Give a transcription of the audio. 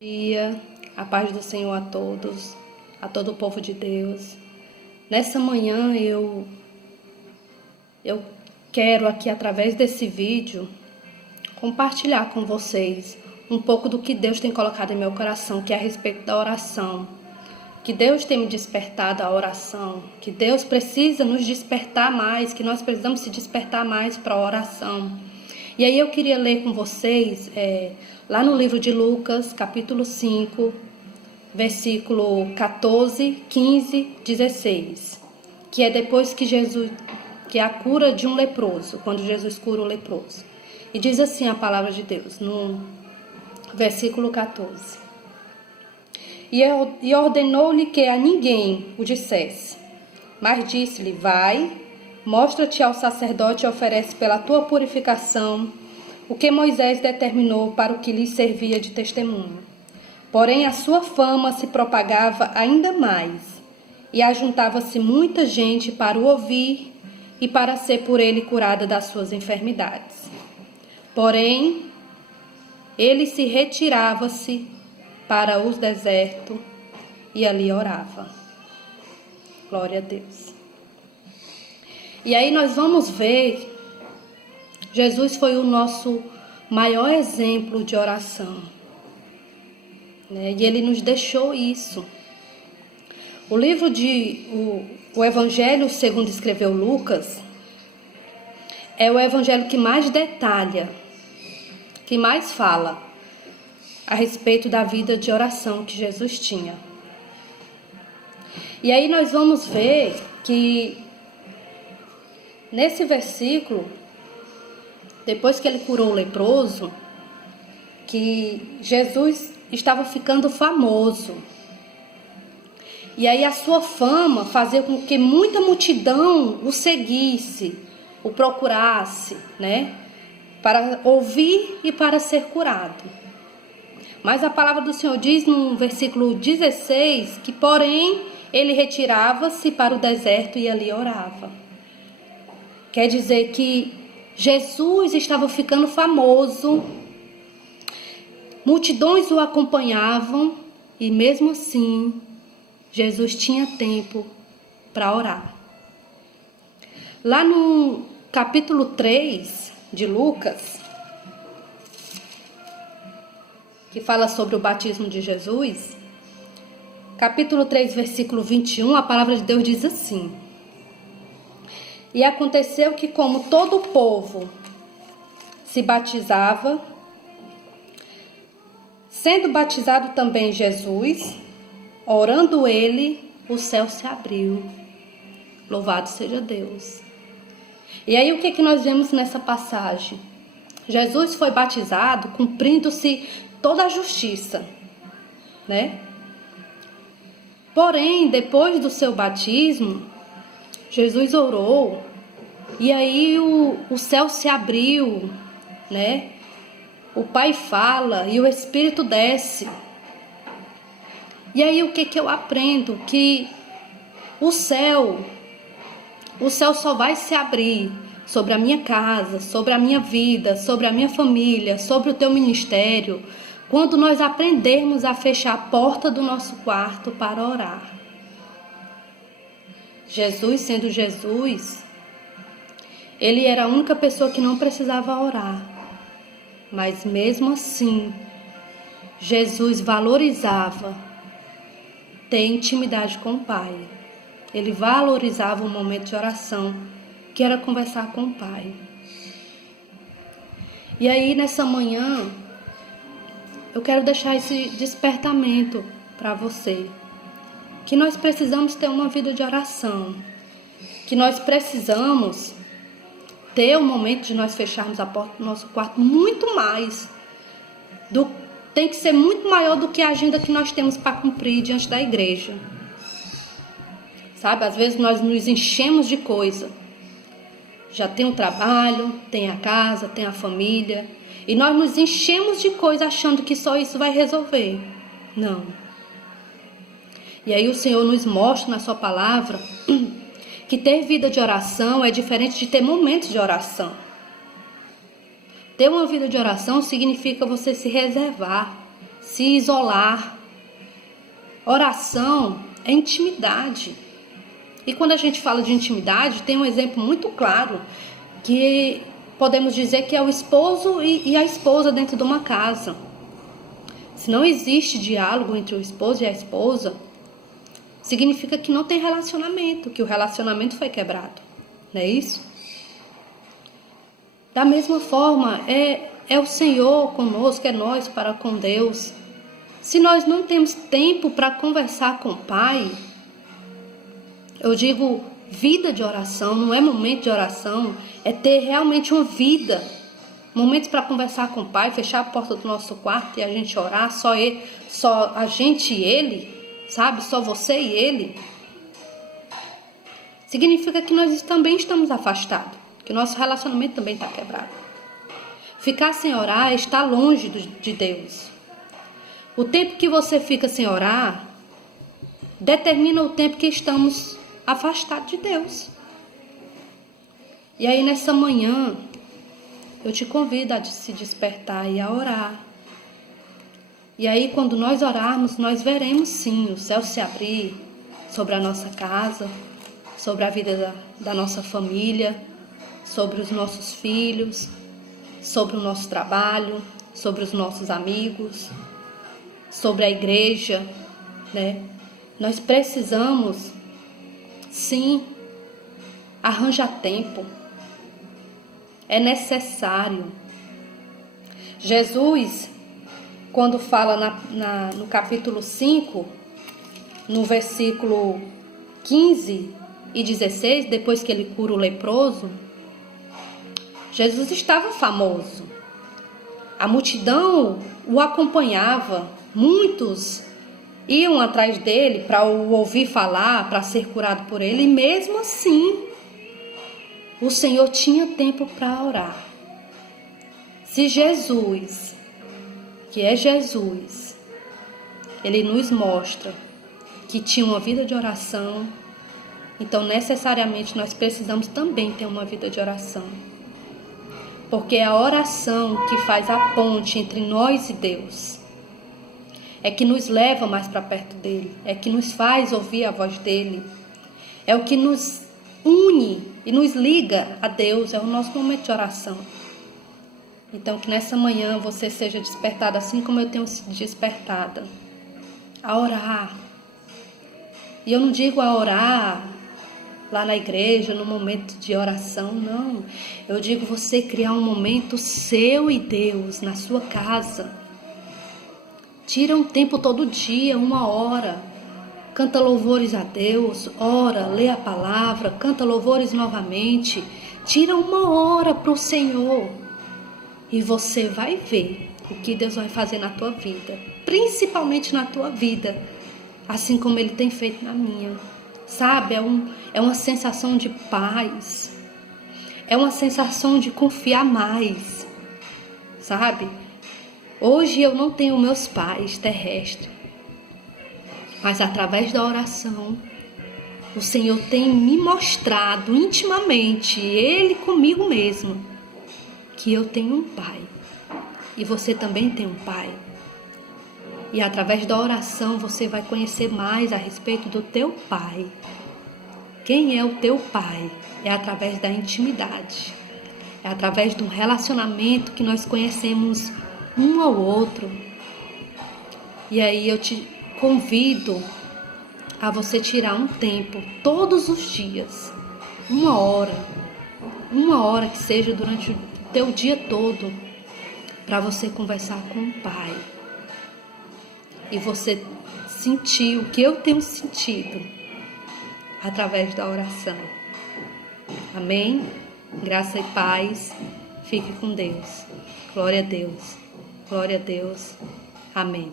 Dia, a paz do Senhor a todos, a todo o povo de Deus. Nessa manhã eu quero aqui através desse vídeo compartilhar com vocês um pouco do que Deus tem colocado em meu coração, que é a respeito da oração. Que Deus tem me despertado a oração, que Deus precisa nos despertar mais, que nós precisamos se despertar mais para a oração. E aí eu queria ler com vocês, lá no livro de Lucas, capítulo 5, versículo 14, 15, 16, que é depois que é a cura de um leproso, quando Jesus cura o leproso. E diz assim a palavra de Deus, no versículo 14. E ordenou-lhe que a ninguém o dissesse, mas disse-lhe, vai, mostra-te ao sacerdote e oferece pela tua purificação o que Moisés determinou para o que lhe servia de testemunho. Porém, a sua fama se propagava ainda mais, e ajuntava-se muita gente para o ouvir e para ser por ele curada das suas enfermidades. Porém, ele se retirava-se para os desertos e ali orava. Glória a Deus. E aí nós vamos ver, Jesus foi o nosso maior exemplo de oração, né? E ele nos deixou isso. O livro o Evangelho segundo escreveu Lucas, é o evangelho que mais detalha, que mais fala a respeito da vida de oração que Jesus tinha. E aí nós vamos ver que nesse versículo, depois que ele curou o leproso, que Jesus estava ficando famoso. E aí a sua fama fazia com que muita multidão o seguisse, o procurasse, né? Para ouvir e para ser curado. Mas a palavra do Senhor diz no versículo 16 que, porém, ele retirava-se para o deserto e ali orava. Quer dizer que Jesus estava ficando famoso, multidões o acompanhavam e mesmo assim Jesus tinha tempo para orar. Lá no capítulo 3 de Lucas, que fala sobre o batismo de Jesus, capítulo 3, versículo 21, a palavra de Deus diz assim: E aconteceu que, como todo o povo se batizava, sendo batizado também Jesus, orando ele, o céu se abriu. Louvado seja Deus. E aí o que nós vemos nessa passagem? Jesus foi batizado cumprindo-se toda a justiça, né? Porém, depois do seu batismo, Jesus orou e aí o céu se abriu, né? O Pai fala e o Espírito desce. E aí o que eu aprendo? Que o céu só vai se abrir sobre a minha casa, sobre a minha vida, sobre a minha família, sobre o teu ministério, quando nós aprendermos a fechar a porta do nosso quarto para orar. Jesus, sendo Jesus, ele era a única pessoa que não precisava orar. Mas mesmo assim, Jesus valorizava ter intimidade com o Pai. Ele valorizava o momento de oração, que era conversar com o Pai. E aí, nessa manhã, eu quero deixar esse despertamento para você. Que nós precisamos ter uma vida de oração. Que nós precisamos ter o momento de nós fecharmos a porta do nosso quarto muito mais. Tem que ser muito maior do que a agenda que nós temos para cumprir diante da igreja. Sabe, às vezes nós nos enchemos de coisa. Já tem o trabalho, tem a casa, tem a família. E nós nos enchemos de coisa achando que só isso vai resolver. Não. E aí o Senhor nos mostra na sua palavra que ter vida de oração é diferente de ter momentos de oração. Ter uma vida de oração significa você se reservar, se isolar. Oração é intimidade. E quando a gente fala de intimidade, tem um exemplo muito claro, que podemos dizer que é o esposo e a esposa dentro de uma casa. Se não existe diálogo entre o esposo e a esposa, significa que não tem relacionamento, que o relacionamento foi quebrado. Não é isso? Da mesma forma, é o Senhor conosco, é nós para com Deus. Se nós não temos tempo para conversar com o Pai, eu digo vida de oração, não é momento de oração, é ter realmente uma vida. Momentos para conversar com o Pai, fechar a porta do nosso quarto e a gente orar, só a gente e Ele, sabe? Só você e Ele. Significa que nós também estamos afastados, que o nosso relacionamento também está quebrado. Ficar sem orar é estar longe de Deus. O tempo que você fica sem orar determina o tempo que estamos afastados de Deus. E aí nessa manhã eu te convido a se despertar e a orar. E aí quando nós orarmos, nós veremos sim o céu se abrir sobre a nossa casa, sobre a vida da nossa família, sobre os nossos filhos, sobre o nosso trabalho, sobre os nossos amigos, sobre a igreja, né? Nós precisamos, sim, arranjar tempo. É necessário. Jesus, quando fala no capítulo 5, no versículo 15 e 16, depois que ele cura o leproso, Jesus estava famoso. A multidão o acompanhava, muitos iam atrás dele para o ouvir falar, para ser curado por ele, e mesmo assim, o Senhor tinha tempo para orar. Se Jesus, que é Jesus, ele nos mostra que tinha uma vida de oração, então necessariamente nós precisamos também ter uma vida de oração. Porque é a oração que faz a ponte entre nós e Deus. É que nos leva mais para perto dele. É que nos faz ouvir a voz dele. É o que nos une e nos liga a Deus. É o nosso momento de oração. Então que nessa manhã você seja despertada assim como eu tenho sido despertada. A orar. E eu não digo a orar lá na igreja, no momento de oração, não. Eu digo você criar um momento seu e Deus na sua casa. Tira um tempo todo dia, 1 hora. Canta louvores a Deus, ora, lê a palavra, canta louvores novamente. Tira 1 hora para o Senhor. E você vai ver o que Deus vai fazer na tua vida. Principalmente na tua vida. Assim como Ele tem feito na minha. Sabe, é uma sensação de paz, é uma sensação de confiar mais, sabe? Hoje eu não tenho meus pais terrestres, mas através da oração, o Senhor tem me mostrado intimamente, Ele comigo mesmo, que eu tenho um pai, e você também tem um pai. E através da oração você vai conhecer mais a respeito do teu pai. Quem é o teu pai? É através da intimidade. É através do relacionamento que nós conhecemos um ao outro. E aí eu te convido a você tirar um tempo todos os dias. 1 hora. 1 hora que seja durante o teu dia todo. Para você conversar com o pai. E você sentir o que eu tenho sentido através da oração. Amém? Graça e paz. Fique com Deus. Glória a Deus. Glória a Deus. Amém.